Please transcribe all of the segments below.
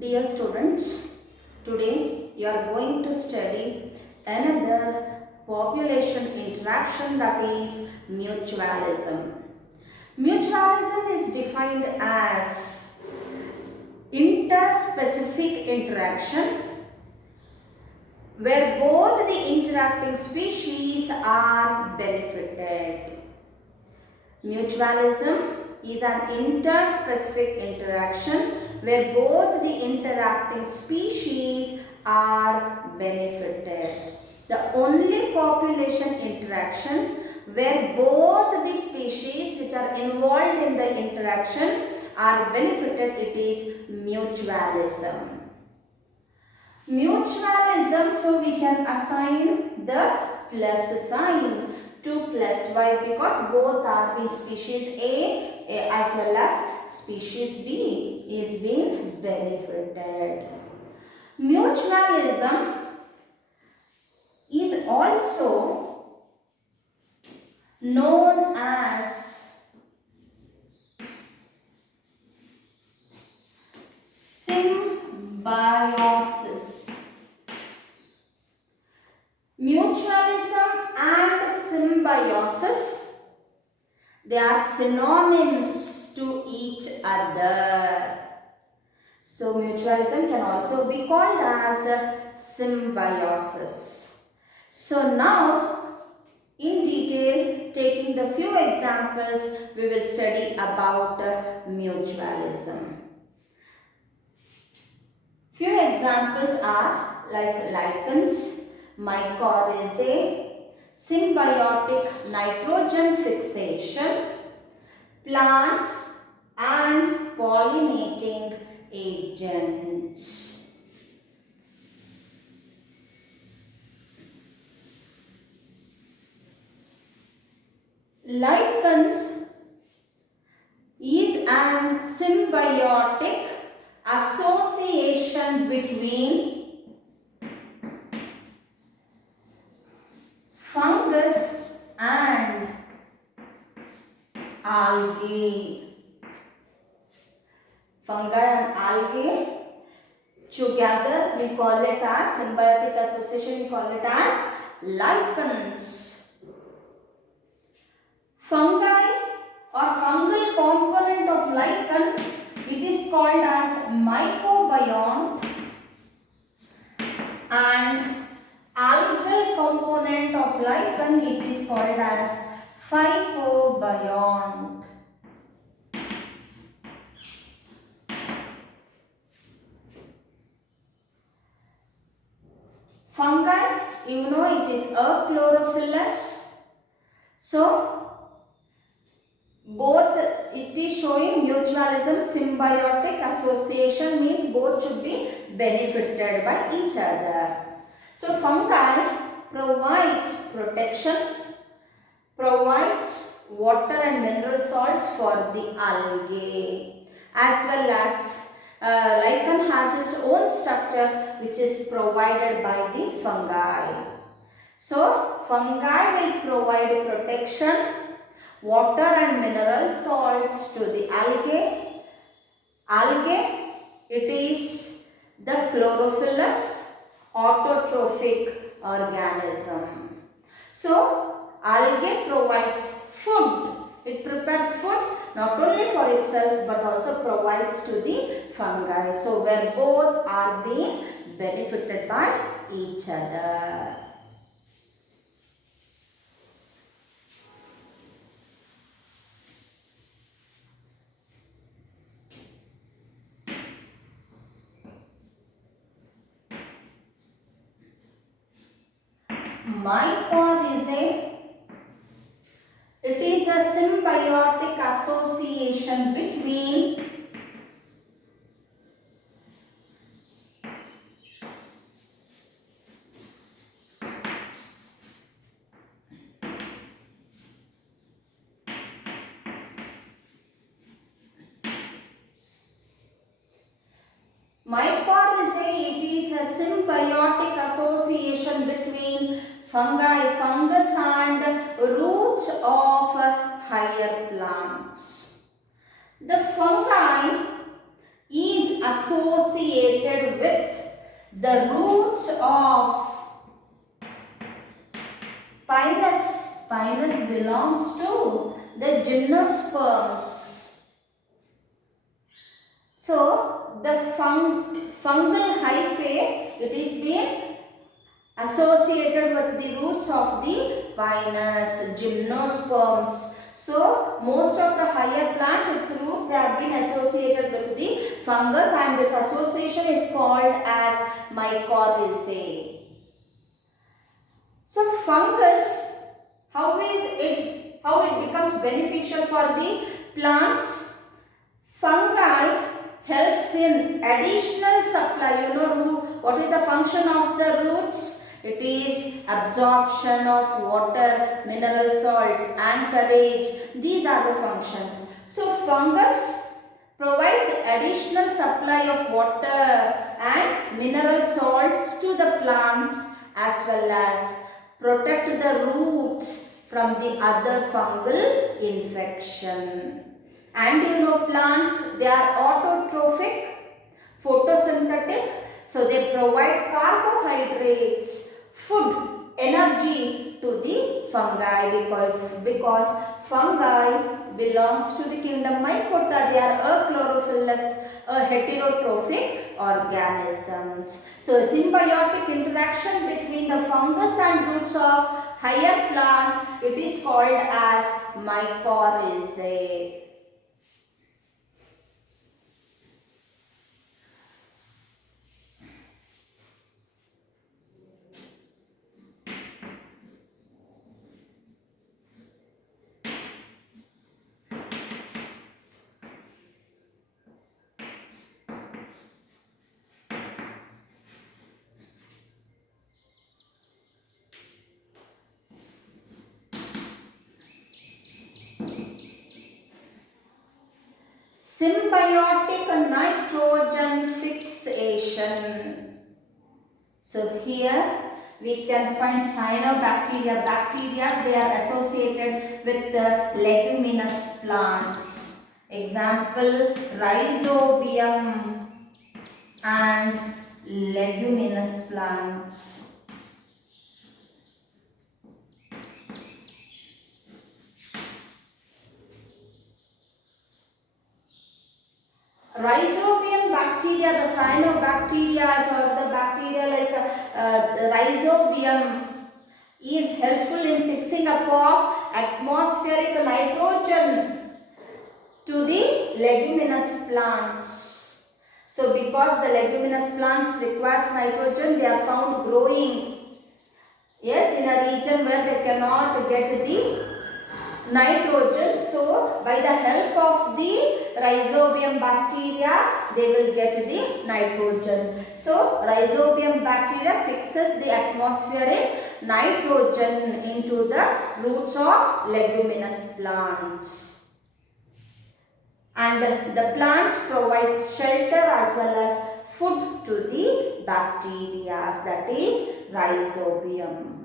Dear students, today you are going to study another population interaction, that is mutualism. Mutualism is defined as interspecific interaction where both the interacting species are benefited. Mutualism is an interspecific interaction where both the interacting species are benefited. The only population interaction where both the species which are involved in the interaction are benefited, it is mutualism. Mutualism, so we can assign the plus sign to plus y because both are in species A as well as species B is being benefited. Mutualism is also known as symbiosis. Mutualism and symbiosis, they are synonyms to each other. So mutualism can also be called as symbiosis. So now in detail, taking the few examples, we will study about mutualism. Few examples are like lichens, mycorrhizae, symbiotic nitrogen fixation, plant and pollinating agents. Lichens is an symbiotic association between fungus and algae. Fungi and algae together we call it as symbiotic association, we call it as lichens. Fungi or fungal component of lichen, it is called as mycobiont, and algal component of lichen, it is called as phycobiont. Fungi, you know, it is a chlorophyllous. So both it is showing mutualism, symbiotic association means both should be benefited by each other. So fungi provides protection, provides water and mineral salts for the algae, as well as lichen has its own structure which is provided by the fungi. So fungi will provide protection, water and mineral salts to the algae. Algae, it is the chlorophyllous autotrophic organism. So algae provides food. It prepares food not only for itself but also provides to the fungi. So where both are being benefited by each other. Mycorrhizae, it is a symbiotic association between Mycorrhizae, it is a symbiotic association between fungi, fungus and roots of higher plants. The fungi is associated the roots of Pinus belongs to the gymnosperms. So the fungal hyphae, it is being associated with the roots of the Pinus, gymnosperms. So most of the higher plant, its roots, they have been associated with the fungus, and this association is called as mycorrhizae. So fungus, how it becomes beneficial for the plants? Fungi helps in additional supply. You know what is the function of the roots? It is absorption of water, mineral salts, anchorage. These are the functions. So fungus provides additional supply of water and mineral salts to the plants, as well as protect the roots from the other fungal infection. And you know, plants, they are autotrophic, photosynthetic, so they provide carbohydrates, food, energy to the fungi, because fungi belongs to the kingdom Mycota. They are achlorophyllous, heterotrophic organisms. So symbiotic interaction between the fungus and roots of higher plants, it is called as mycorrhizae. Symbiotic nitrogen fixation. So here we can find cyanobacteria. Bacteria, they are associated with the leguminous plants. Example, rhizobium and leguminous plants. Rhizobium bacteria, the cyanobacteria or the bacteria like rhizobium is helpful in fixing up of atmospheric nitrogen to the leguminous plants. So because the leguminous plants requires nitrogen, they are found growing, yes, in a region where they cannot get the nitrogen. So by the help of the rhizobium bacteria, they will get the nitrogen. So rhizobium bacteria fixes the atmospheric nitrogen into the roots of leguminous plants, and the plants provide shelter as well as food to the bacteria, that is rhizobium.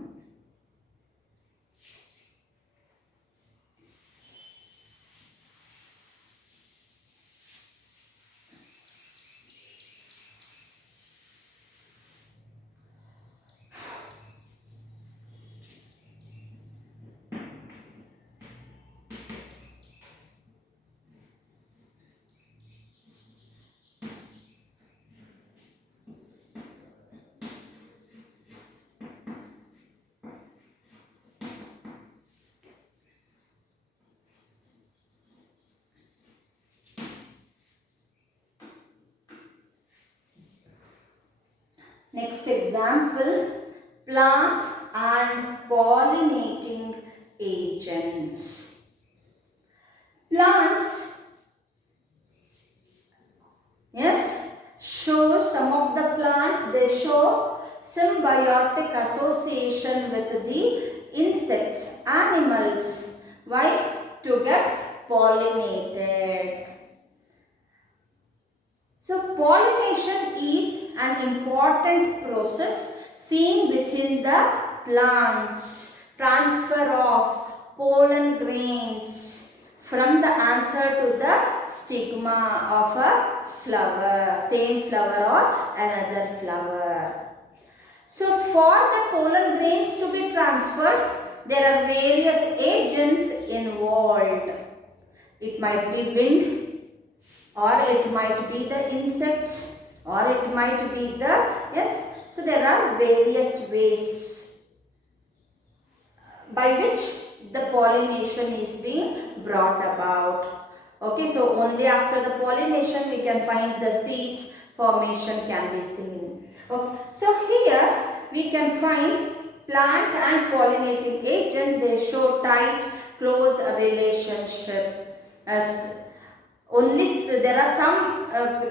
Next example, plant and pollinating agents. Plants, yes, show some of the plants, they show symbiotic association with the insects, animals. Why? To get pollinated. So pollination is an important process seen within the plants. Transfer of pollen grains from the anther to the stigma of a flower, same flower or another flower. So for the pollen grains to be transferred, there are various agents involved. It might be wind, or it might be the insects, or it might be the, yes, so there are various ways by which the pollination is being brought about. Okay, so only after the pollination we can find the seeds formation can be seen. Okay, so here we can find plants and pollinating agents. They show tight, close relationship. As only there are some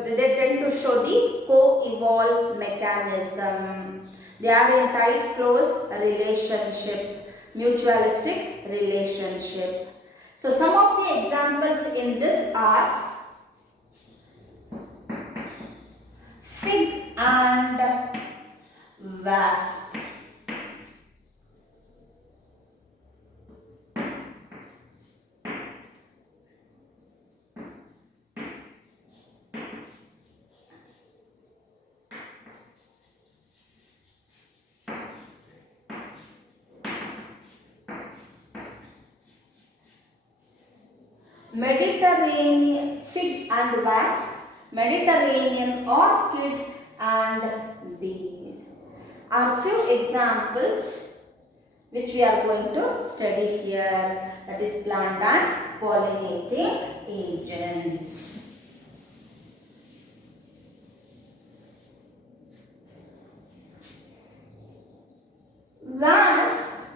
they tend to show the co-evolve mechanism. They are in tight, close relationship, mutualistic relationship. So some of the examples in this are fig and wasp. Mediterranean fig and wasp, Mediterranean orchid and bees are few examples which we are going to study here, that is plant and pollinating agents. Wasp,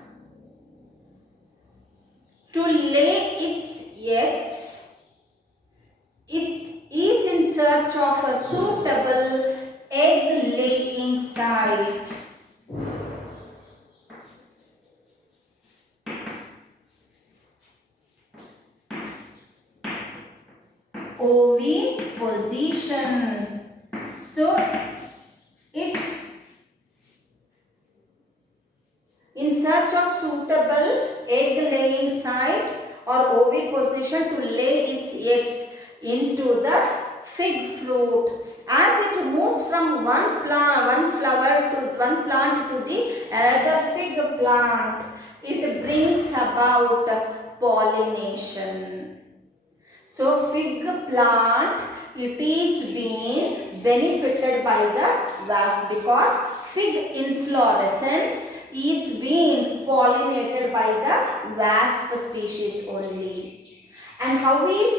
to lay its eggs, it is in search of a suitable egg laying site. Oviposition. So it in search of suitable egg laying site or oviposition to lay its eggs into the fig fruit. As it moves from one plant to the another fig plant, it brings about pollination. So fig plant, it is being benefited by the wasp because fig inflorescence is being pollinated by the wasp species only. And how is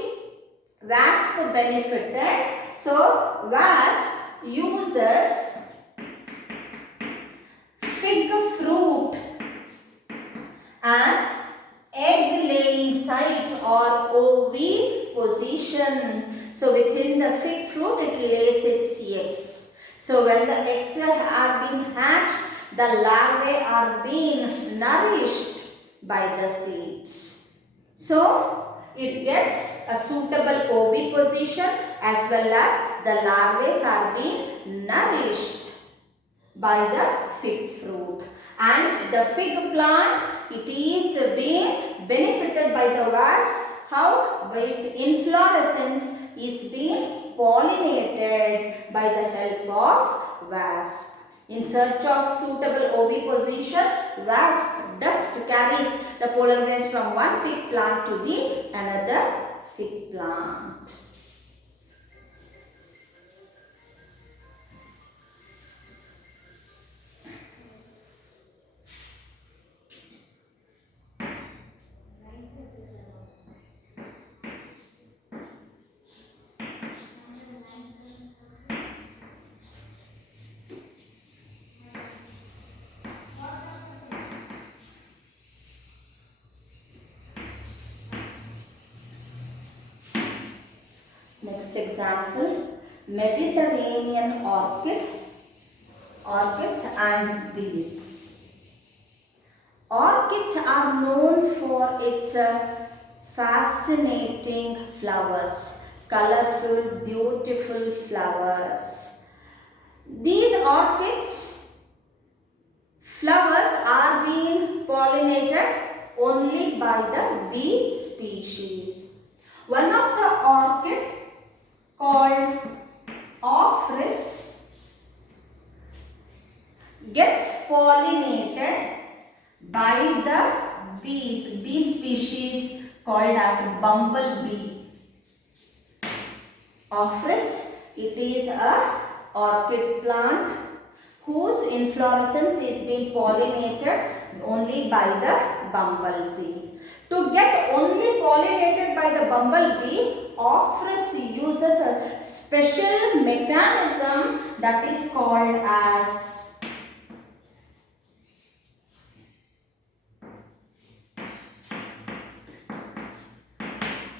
wasp benefited? So wasp uses fig fruit as egg laying site or oviposition. So within the fig fruit it lays its eggs. So when the eggs are being hatched, the larvae are being nourished by the seeds. So it gets a suitable oviposition as well as the larvae are being nourished by the fig fruit. And the fig plant, it is being benefited by the wasps. How? By its inflorescence is being pollinated by the help of wasp. In search of suitable oviposition, wasp dust carries the pollen grains from one fig plant to the another fig plant. Next example, Mediterranean orchids and bees. Orchids are known for its fascinating flowers, colorful, beautiful flowers. These orchids flowers are being pollinated only by the bee species. One of the orchid called Ophrys gets pollinated by the bees, bee species called as bumblebee. Ophrys, it is a orchid plant whose inflorescence is being pollinated only by the bumblebee. To get only pollinated by the bumblebee, Ophrys uses a special mechanism that is called as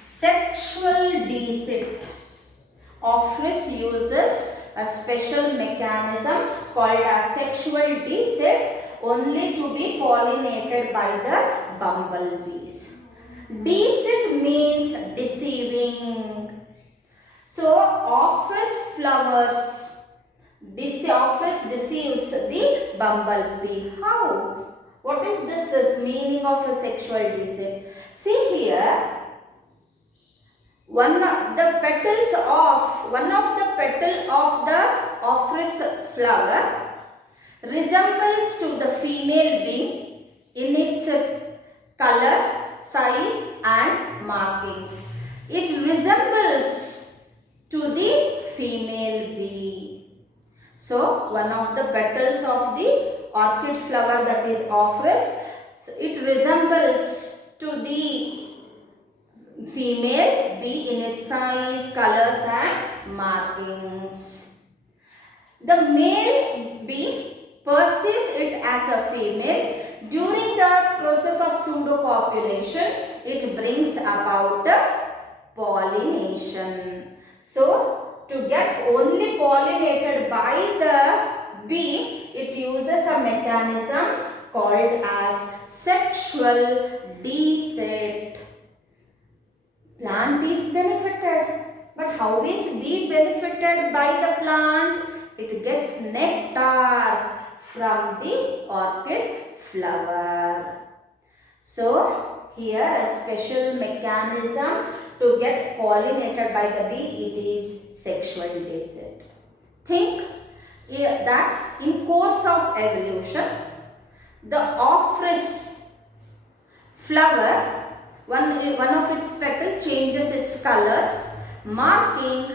sexual descent. Ophrys uses a special mechanism called as sexual descent only to be pollinated by the bumblebees. Deceit means deceiving. So Ophrys flowers, Ophrys deceives the bumblebee. How? What is this meaning of a sexual deceit? See here, one of the petal of the Ophrys flower resembles to the female bee in its color, size and markings. It resembles to the female bee. So one of the petals of the orchid flower, that is Ophrys, it resembles to the female bee in its size, colors and markings. The male bee perceives it as a female. During the process of pseudocopulation, it brings about pollination. So, to get only pollinated by the bee, it uses a mechanism called as sexual descent. Plant is benefited, but how is bee benefited by the plant? It gets nectar from the orchid flower. So here a special mechanism to get pollinated by the bee, it is sexual descent. Think that in course of evolution, the Ophrys flower, one of its petals changes its colors, marking,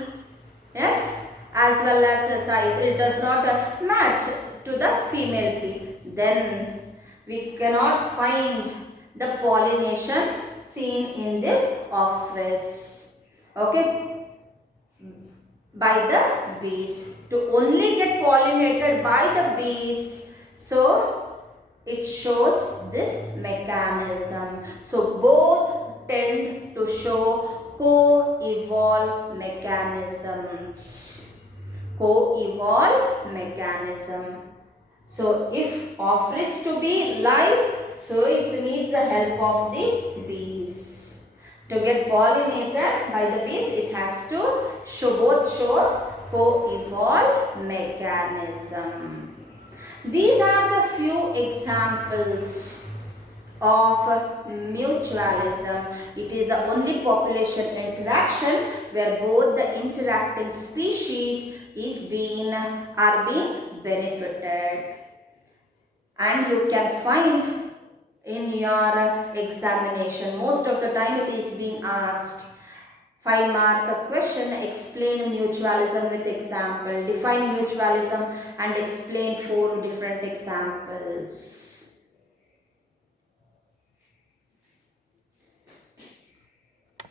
yes, as well as the size. It does not match to the female bee. Then we cannot find the pollination seen in this Ophrys, okay, by the bees. To only get pollinated by the bees, so it shows this mechanism. So both tend to show co-evolved mechanisms. Co-evolved mechanism. So if Ophrys to be live, so it needs the help of the bees. To get pollinated by the bees, it has to show, both shows co-evolved mechanism. These are the few examples of mutualism. It is the only population interaction where both the interacting species are being benefited. And you can find in your examination, most of the time it is being asked 5 mark question, explain mutualism with example, define mutualism and explain 4 different examples.